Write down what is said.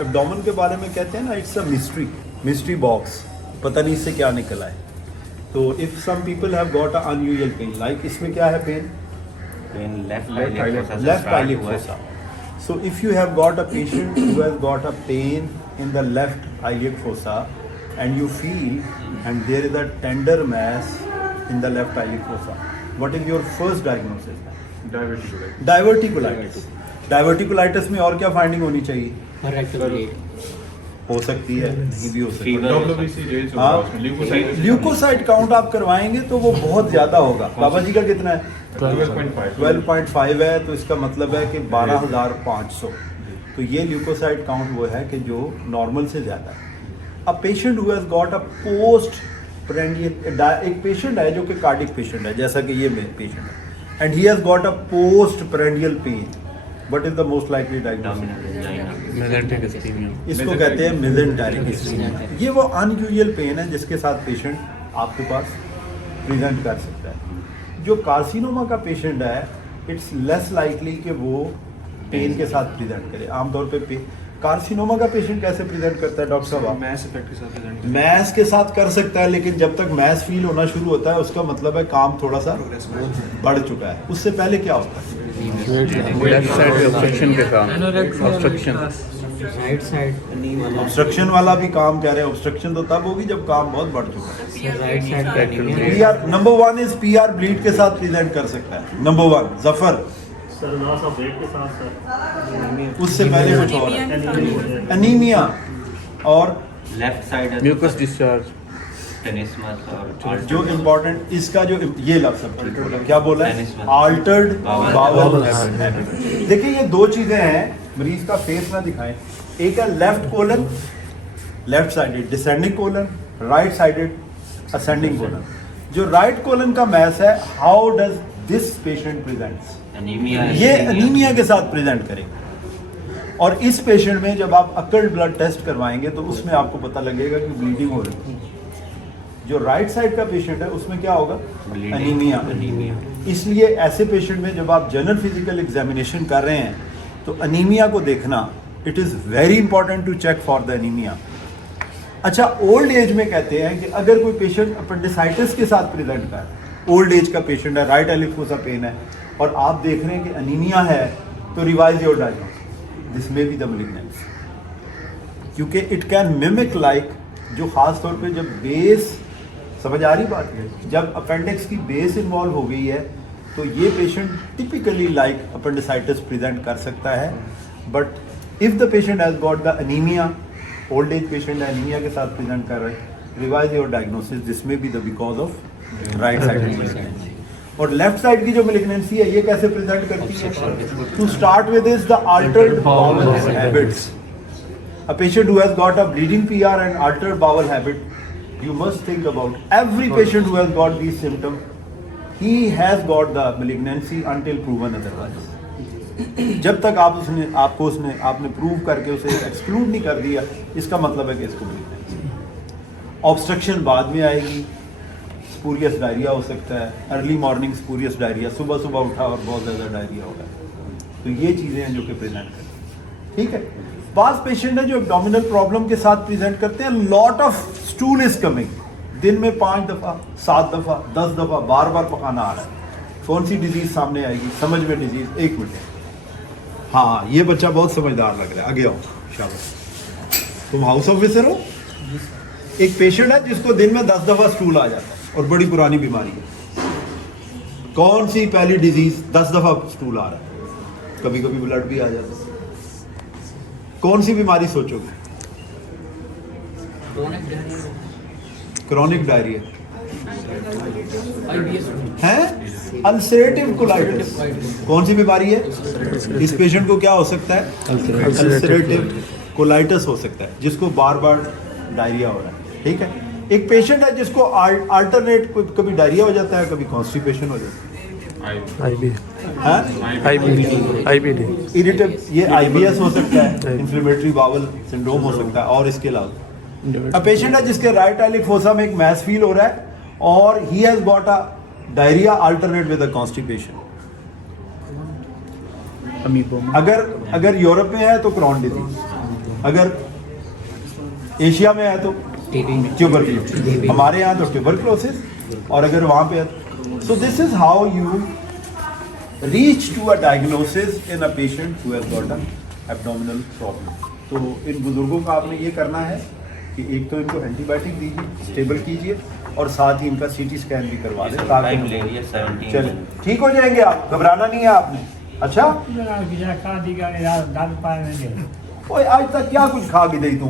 Abdomen के बारे में कहते हैं ना, इट्स अ मिस्ट्री बॉक्स, पता नहीं इससे क्या निकल आए। तो if some people have got a unusual pain, like इसमें क्या है pain left iliac fossa. So if you have got a patient who has got a pain in the left iliac fossa and you feel and there is a tender mass in the left eyelid fossa, what is your first diagnosis? Diverticulitis में और क्या finding होनी चाहिए? हो सकती है, नहीं भी हो सकती है। हाँ, ल्यूकोसाइट काउंट आप करवाएंगे तो वो बहुत ज़्यादा होगा। बाबा जी का कितना है? 12.5 है, तो इसका मतलब है कि 12,500। तो ये ल्यूकोसाइट काउंट वो है कि जो नॉर्मल से ज़्यादा है। अ patient who has got a post prandial, एक पेशेंट है जो कि कार्डिक पेशेंट है, जैसा कि ये मेरे पेशेंट है, and he has got a post prandial pain, what is the most likely diagnosis? इसको कहते हैं मेसेंटेरिक इस्कीमिया। ये वो अनयूजुअल पेन है जिसके साथ पेशेंट आपके पास प्रेजेंट कर सकता है। जो कार्सिनोमा का पेशेंट है, इट्स लेस लाइकली कि वो पेन के साथ प्रेजेंट करे। आमतौर पे कार्सिनोमा का पेशेंट कैसे प्रेजेंट करता है डॉक्टर साहब? मैस इफेक्ट के साथ प्रेजेंट करता है। मैस के साथ कर सकता है, लेकिन जब तक मैस फील होना शुरू होता है उसका मतलब है काम थोड़ा सा बढ़ चुका है। उससे पहले क्या होता है? लेफ्ट साइड ऑब्स्ट्रक्शन के काम, राइट साइड ऑब्स्ट्रक्शन वाला भी काम कह रहे हैं। ऑब्स्ट्रक्शन तो तब होगी जब काम बहुत बढ़ चुका है। Right side PR number 1 is PR bleed के साथ प्रेजेंट कर सकता है। नंबर 1 जफर, सर लॉस ऑफ वेट के साथ सर उससे पहले कुछ और है, एनीमिया और लेफ्ट साइड म्यूकस डिस्चार्ज, टेनिसमस और जो इम्पोर्टेंट इसका जो ये लफ्ज सब ठीक बोला, क्या बोला है? Altered bowel habit. देखिए ये दो चीजें हैं, मरीज का फेस ना दिखाएं। एक है left colon, left sided descending colon, right sided ascending colon. जो राइट कोलन का मैस है, how does this patient presents? Anaemia, ये अनीमिया के साथ प्रेजेंट करेगा। और इस पेशेंट में जब आप अकल्ट ब्लड टेस्ट करवाएंगे तो उसमें आपको पता लगेगा कि ब्लीडिंग हो रही है। जो राइट साइड का पेशेंट है उसमें क्या होगा? अनीमिया। इसलिए ऐसे पेशेंट में जब आप जनरल फिजिकल एग्जामिनेशन कर रहे हैं तो अनीमिया को देखना, it is very important to check for the anaemia. अच्छा, ओल्ड एज में कहते हैं कि अगर कोई पेशेंट अपेंडिसाइटिस के साथ प्रेजेंट कर, ओल्ड एज का पेशेंट है, राइट आईलिड फोसा पेन है और आप देख रहे हैं कि अनीमिया है, तो revise your diagnosis, this may be the malignancy, क्योंकि इट कैन मिमिक लाइक, जो खास तौर पे जब बेस, समझ आ रही बात है, जब अपेंडिक्स की बेस इन्वॉल्व हो गई है तो ये patient typically like appendicitis present कर सकता है। But if the patient has got the anaemia, old age patient है, अनीमिया के साथ प्रेजेंट कर रहे हैं, revise your diagnosis, this may be the because of right side malignancy. और लेफ्ट साइड की जो मैलिग्नेंसी है ये कैसे प्रेजेंट करती है? To start with is the altered bowel habits. A patient who has got a bleeding PR and altered bowel habit, you must think about every patient who has got these symptoms, he has got the malignancy until proven otherwise. जब तक आपने prove करके उसे exclude नहीं कर दिया, इसका मतलब है कि इसको malignancy। ऑब्स्ट्रक्शन बाद में आएगी, स्पूरियस डायरिया हो सकता है, अर्ली मॉर्निंग स्पूरियस डायरिया, सुबह सुबह उठा और बहुत ज़्यादा डायरिया होगा। तो ये चीज़ें हैं जो कि प्रेजेंट करती हैं, ठीक है। पास पेशेंट है जो एब्डोमिनल प्रॉब्लम के साथ प्रेजेंट करते हैं, lot of stool is coming, दिन में 5 दफ़ा 7 दफ़ा 10 दफ़ा बार बार पकाना आ रहा है। कौन सी डिजीज सामने आएगी? समझ में डिजीज, एक मिनट। हाँ, ये बच्चा बहुत समझदार लग रहा है, आगे आओ, शाबाश। तुम हाउस ऑफिसर हो? एक पेशेंट है जिसको दिन में 10 दफ़ा स्टूल आ जाता है और बड़ी पुरानी बीमारी है। कौन सी पहली डिजीज? 10 दफ़ा स्टूल आ रहा है, कभी कभी ब्लड भी आ जाता है। कौन सी बीमारी सोचोगे? क्रॉनिक डायरिया है, अल्सरेटिव कोलाइटिस। कौन सी बीमारी है? इस पेशेंट को क्या हो सकता है? अल्सरेटिव कोलाइटिस हो सकता है, जिसको बार बार डायरिया हो रहा है, ठीक है। एक पेशेंट है जिसको अल्टरनेट, कभी डायरिया हो जाता है, कभी कॉन्स्टिपेशन हो जाता है, इरिटेब, ये आईबीएस हो सकता है, इन्फ्लेमेटरी बाउल सिंड्रोम हो सकता है। और इसके अलावा अ पेशेंट है जिसके राइट आईलिड फोसा में एक मैस फील हो रहा है और he has got a diarrhoea alternate with a constipation. अगर यूरोप में है तो क्रॉन डिजीज, अगर एशिया में है तो ट्यूबरक्लोसिस, हमारे यहाँ तो ट्यूबरक्लोसिस, और अगर वहाँ पे है so this is how you reach to a diagnosis in a patient who has got a abdominal problem. तो इन बुजुर्गों का आपने ये करना है कि एक तो इनको एंटीबायोटिक दीजिए, स्टेबल कीजिए, और साथ ही इनका सीटी स्कैन भी करवा दें टाइम ताकि ले लिया 17 चले ठीक हो जाएंगे आप, घबराना नहीं है आपने। अच्छा ओए आज तक क्या कुछ खा के दई तू?